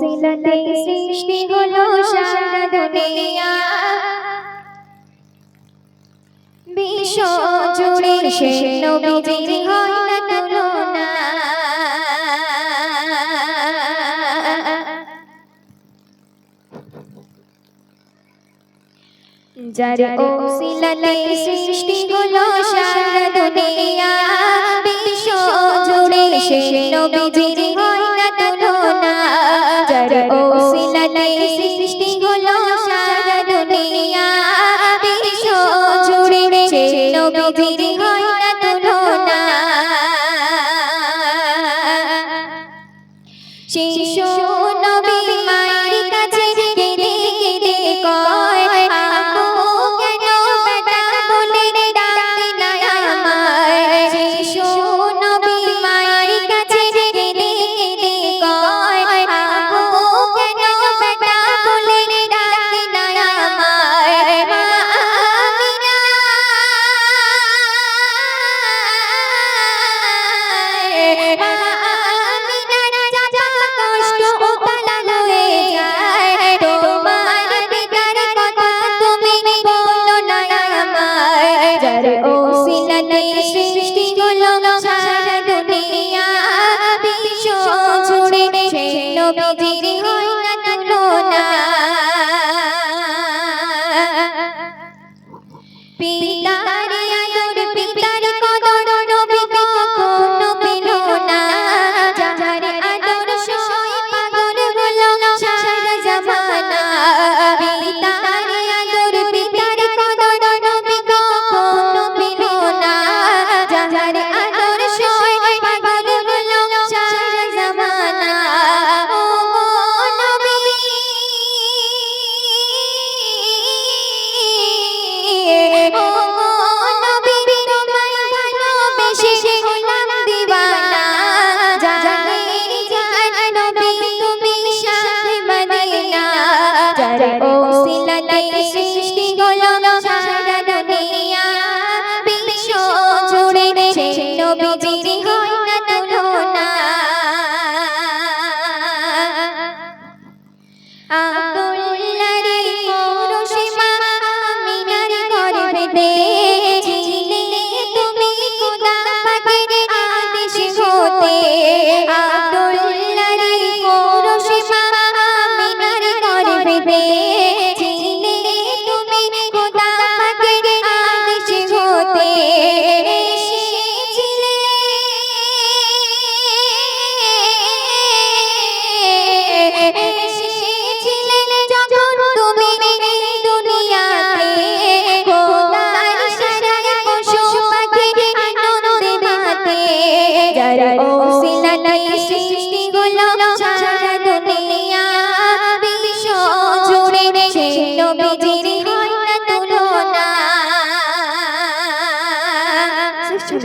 সিলতে সৃষ্টি হলো সারা দুনিয়া। বিশ্ব জুড়ে সে নবীজির যার ও সিলতে সৃষ্টি হলো সারা দুনিয়া। বিশ্ব জুড়ে সে নবীজির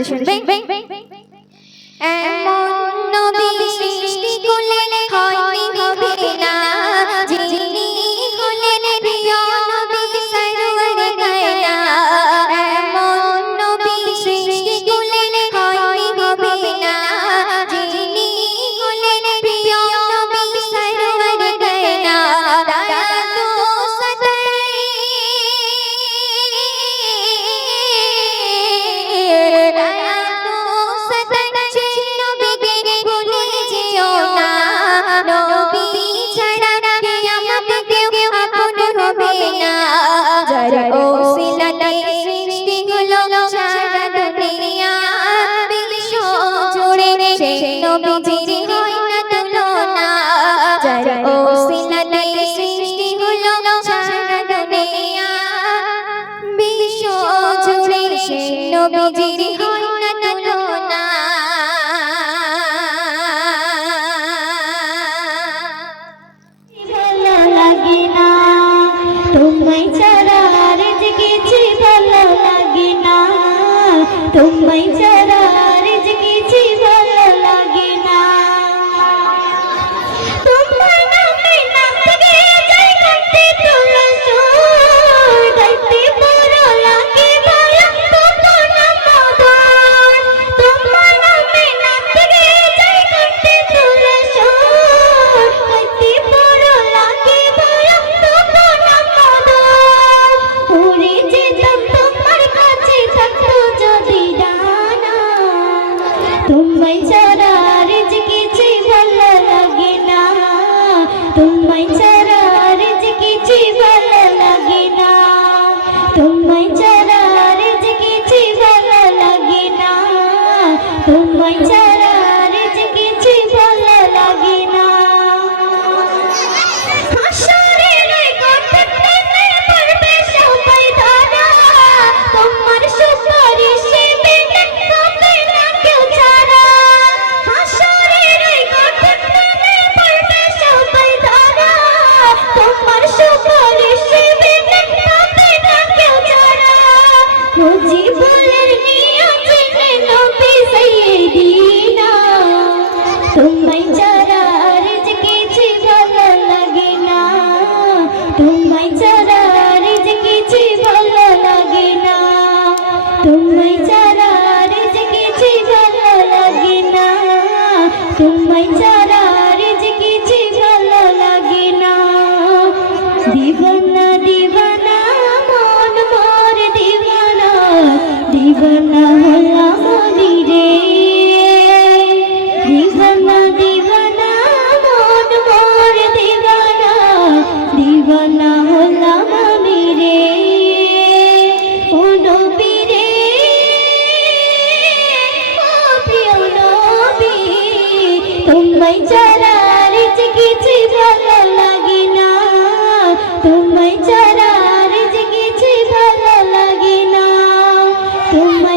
Vem, vem, vem, vem, vem. É... নবীজির তোমায় ছাড়া রিজিকি ভালো লাগে না। দিব তোমায় ছাড়া আর যে কিছু ভালো লাগে না, তোমায় ছাড়া আর যে কিছু ভালো লাগে না, তোমায়